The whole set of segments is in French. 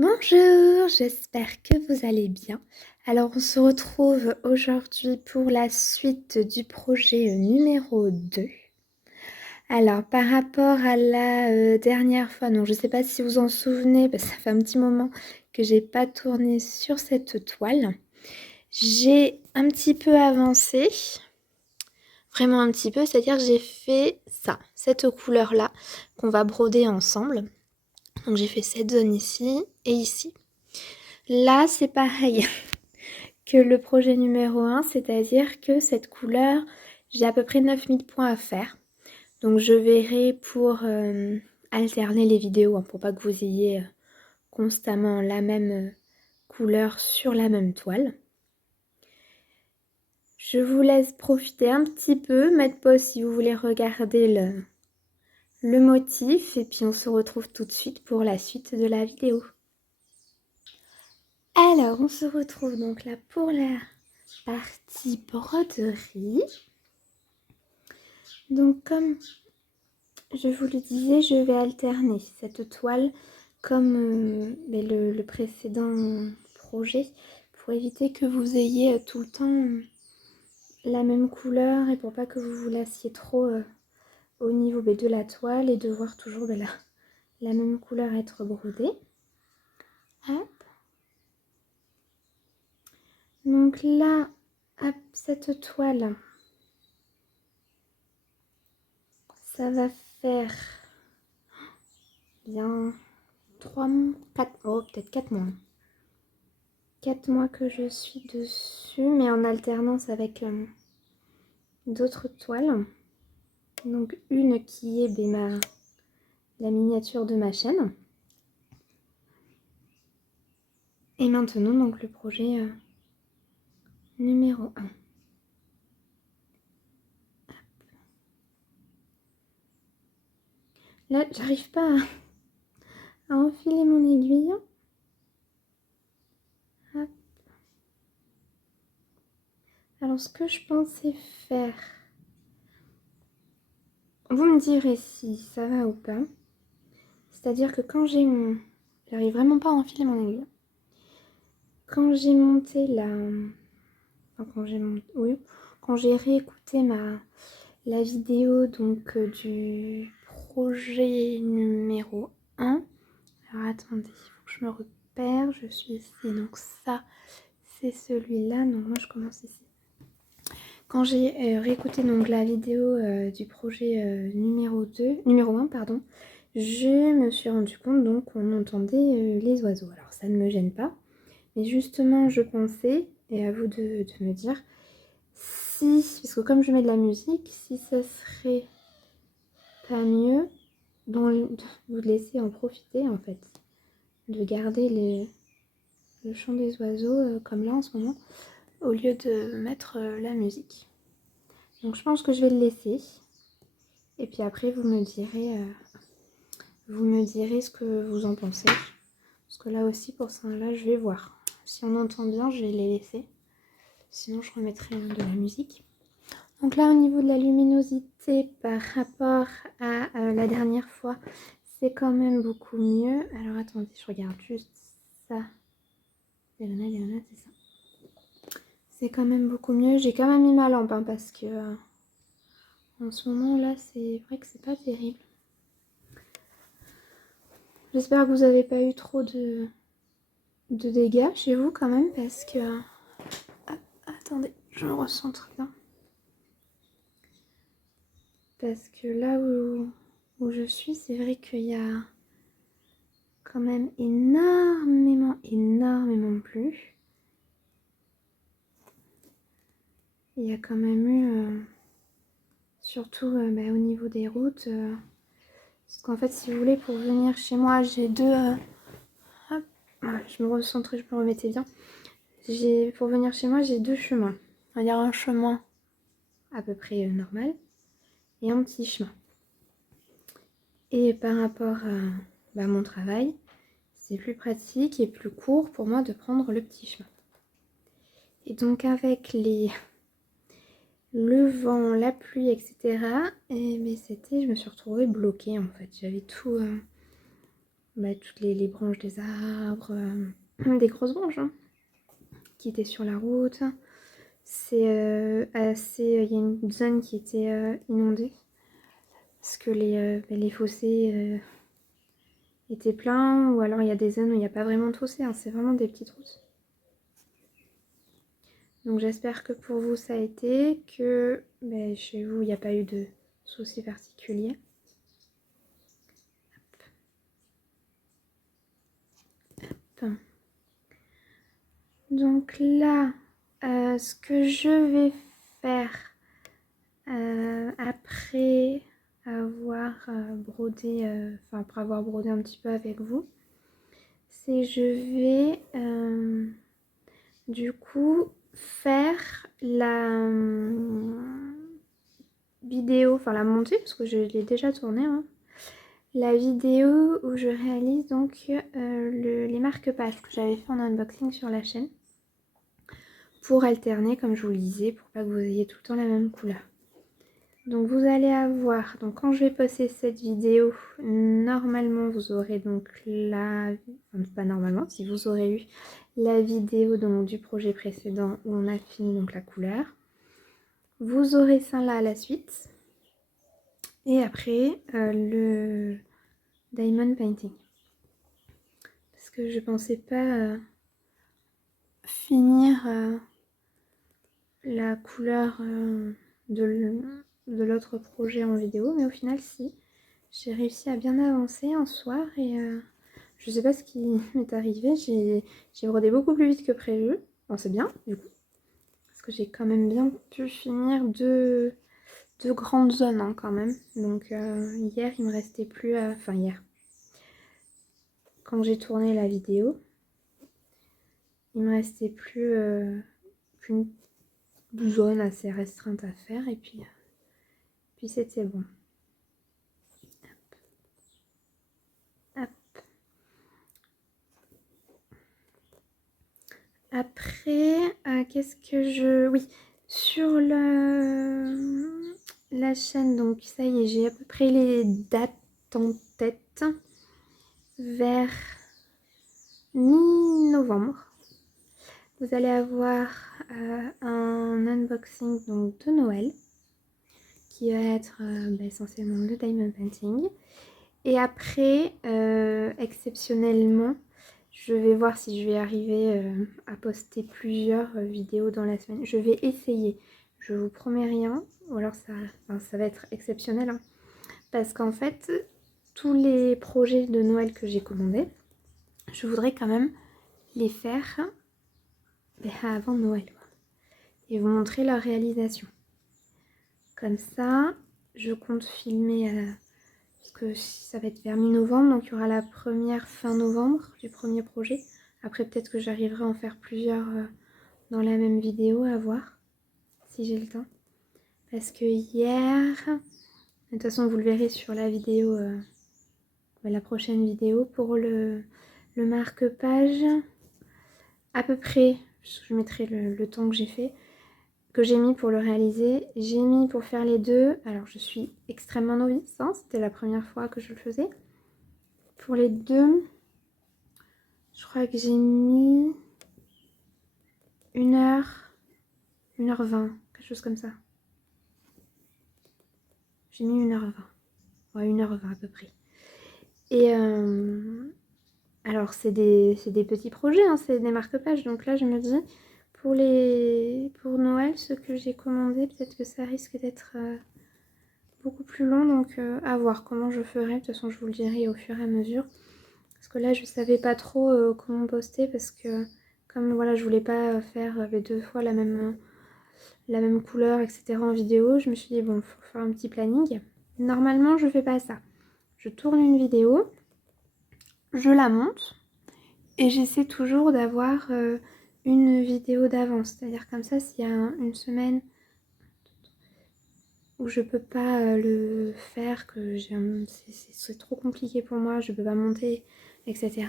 Bonjour, j'espère que vous allez bien. Alors on se retrouve aujourd'hui pour la suite du projet numéro 2. Alors par rapport à la dernière fois, donc je ne sais pas si vous en souvenez, parce que ça fait un petit moment que j'ai pas tourné sur cette toile. J'ai un petit peu avancé, vraiment un petit peu, c'est-à-dire que j'ai fait ça, cette couleur-là qu'on va broder ensemble. Donc j'ai fait cette zone ici et ici. Là, c'est pareil que le projet numéro 1, c'est-à-dire que cette couleur, j'ai à peu près 9000 points à faire. Donc je verrai pour alterner les vidéos, hein, pour pas que vous ayez constamment la même couleur sur la même toile. Je vous laisse profiter un petit peu, mettre pause si vous voulez regarder le motif et puis on se retrouve tout de suite pour la suite de la vidéo. Alors, on se retrouve donc là pour la partie broderie. Donc, comme je vous le disais, je vais alterner cette toile comme le précédent projet pour éviter que vous ayez tout le temps la même couleur et pour pas que vous vous lassiez trop au niveau de la toile et de voir toujours la même couleur être brodée. Hop. Donc là, cette toile, ça va faire bien 3 mois, 4, oh peut-être 4 mois. 4 mois que je suis dessus, mais en alternance avec d'autres toiles. Donc une qui est la miniature de ma chaîne. Et maintenant donc le projet numéro 1. Là, j'arrive pas à enfiler mon aiguille. Hop. Alors ce que je pensais faire, vous me direz si ça va ou pas. C'est-à-dire que quand j'ai j'arrive vraiment pas à enfiler mon aiguille. Quand j'ai monté quand j'ai réécouté la vidéo donc du projet numéro 1. Alors attendez, il faut que je me repère, je suis ici, donc ça c'est celui-là, donc moi je commence ici. Quand j'ai réécouté donc la vidéo du projet numéro 1, pardon, je me suis rendu compte donc qu'on entendait les oiseaux. Alors ça ne me gêne pas, mais justement je pensais, et à vous de me dire, parce que comme je mets de la musique, si ça serait pas mieux de vous laisser en profiter en fait, de garder le chant des oiseaux comme là en ce moment, au lieu de mettre la musique. Donc je pense que je vais le laisser. Et puis après vous me direz ce que vous en pensez. Parce que là aussi pour ça là je vais voir. Si on entend bien je vais les laisser. Sinon je remettrai de la musique. Donc là au niveau de la luminosité par rapport à la dernière fois, c'est quand même beaucoup mieux. Alors attendez, je regarde juste ça. Delana, c'est ça. C'est quand même beaucoup mieux. J'ai quand même mis ma lampe hein, parce que en ce moment là c'est vrai que c'est pas terrible. J'espère que vous n'avez pas eu trop de dégâts chez vous quand même parce que... attendez, je me recentre bien. Parce que là où je suis, c'est vrai qu'il y a quand même énormément plu. Il y a quand même eu, surtout au niveau des routes, parce qu'en fait, si vous voulez, pour venir chez moi, j'ai deux... hop, voilà, je me recentrais, je me remettais bien. Pour venir chez moi, j'ai deux chemins. On va dire un chemin à peu près normal et un petit chemin. Et par rapport à mon travail, c'est plus pratique et plus court pour moi de prendre le petit chemin. Et donc avec le vent, la pluie, etc. Et je me suis retrouvée bloquée en fait. J'avais tout toutes les branches des arbres, des grosses branches hein, qui étaient sur la route. C'est assez... Il y a une zone qui était inondée parce que les fossés étaient pleins, ou alors il y a des zones où il n'y a pas vraiment de fossés, hein, c'est vraiment des petites routes. Donc j'espère que pour vous ça a été, que chez vous il n'y a pas eu de soucis particuliers. Hop. Donc là, ce que je vais faire après avoir brodé, après avoir brodé un petit peu avec vous, c'est je vais du coup faire la vidéo, enfin la montée, parce que je l'ai déjà tournée, hein. La vidéo où je réalise donc les marque-pages que j'avais fait en unboxing sur la chaîne, pour alterner, comme je vous le disais, pour pas que vous ayez tout le temps la même couleur. Donc vous allez avoir, donc quand je vais poster cette vidéo, normalement vous aurez donc pas normalement, si vous aurez eu la vidéo donc du projet précédent où on a fini donc la couleur. Vous aurez ça là à la suite. Et après le diamond painting. Parce que je pensais pas finir la couleur de l'autre projet en vidéo, mais au final si, j'ai réussi à bien avancer un soir et je sais pas ce qui m'est arrivé, j'ai brodé beaucoup plus vite que prévu. Bon, c'est bien du coup, parce que j'ai quand même bien pu finir deux grandes zones hein, quand même. Donc hier il me restait plus, hier, quand j'ai tourné la vidéo, il me restait plus qu'une zone assez restreinte à faire et puis c'était bon. Hop. Après, qu'est-ce que je... Oui, sur la chaîne, donc ça y est, j'ai à peu près les dates en tête. Vers mi-novembre, vous allez avoir un unboxing donc, de Noël, qui va être essentiellement le diamond painting. Et après, exceptionnellement, je vais voir si je vais arriver à poster plusieurs vidéos dans la semaine. Je vais essayer, je vous promets rien, ou alors ça va être exceptionnel. Hein, parce qu'en fait, tous les projets de Noël que j'ai commandés, je voudrais quand même les faire avant Noël. Et vous montrer leur réalisation. Comme ça, je compte filmer... parce que ça va être vers mi-novembre, donc il y aura la première fin novembre du premier projet. Après peut-être que j'arriverai à en faire plusieurs dans la même vidéo, à voir si j'ai le temps. Parce que hier, de toute façon vous le verrez sur la vidéo, la prochaine vidéo, pour le marque-page, à peu près, je mettrai le temps que j'ai fait, que j'ai mis pour le réaliser. J'ai mis pour faire les deux, alors je suis extrêmement novice, hein, c'était la première fois que je le faisais. Pour les deux, je crois que j'ai mis 1h, 1h20, quelque chose comme ça. J'ai mis 1h20. Ouais, 1h20 à peu près. Et alors c'est des petits projets, hein, c'est des marque-pages. Donc là je me dis, pour Noël, ce que j'ai commandé, peut-être que ça risque d'être beaucoup plus long. Donc à voir comment je ferai. De toute façon je vous le dirai au fur et à mesure. Parce que là je savais pas trop comment poster, parce que comme voilà je voulais pas faire avec 2 fois la même couleur, etc. en vidéo, je me suis dit bon, faut faire un petit planning. Normalement je fais pas ça. Je tourne une vidéo, je la monte et j'essaie toujours d'avoir une vidéo d'avance. C'est-à-dire comme ça, s'il y a une semaine où je peux pas le faire, que c'est trop compliqué pour moi, je peux pas monter, etc.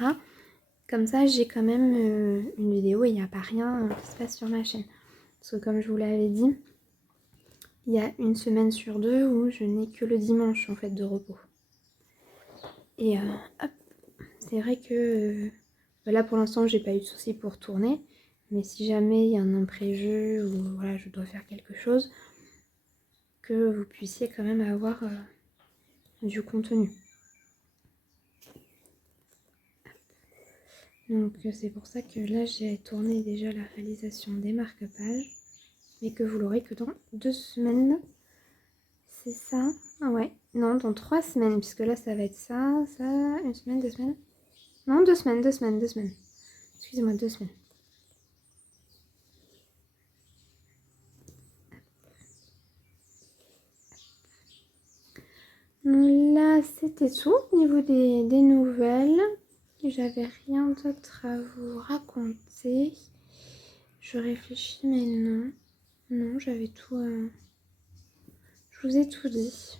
Comme ça, j'ai quand même une vidéo et il n'y a pas rien qui se passe sur ma chaîne. Parce que comme je vous l'avais dit, il y a une semaine sur 2 où je n'ai que le dimanche en fait de repos. Et hop, c'est vrai que là pour l'instant j'ai pas eu de soucis pour tourner, mais si jamais il y a un imprévu ou voilà, je dois faire quelque chose, que vous puissiez quand même avoir du contenu. Donc c'est pour ça que là j'ai tourné déjà la réalisation des marque-pages, mais que vous l'aurez que dans 2 semaines. C'est ça? Ah ouais, non, dans 3 semaines, puisque là ça va être ça, 1 semaine, 2 semaines. Non, 2 semaines, 2 semaines, 2 semaines. Excusez-moi, 2 semaines. Là, c'était tout au niveau des nouvelles. J'avais rien d'autre à vous raconter. Je réfléchis, mais non. Non, j'avais tout... Je vous ai tout dit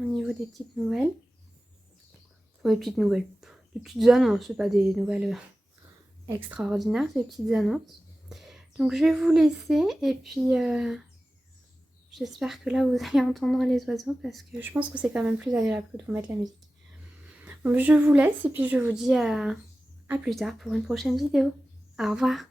au niveau des petites nouvelles. Enfin, des petites nouvelles. Des petites annonces, c'est pas des nouvelles extraordinaires, c'est des petites annonces. Donc je vais vous laisser et puis j'espère que là vous allez entendre les oiseaux parce que je pense que c'est quand même plus agréable que de vous mettre la musique. Donc je vous laisse et puis je vous dis à plus tard pour une prochaine vidéo. Au revoir.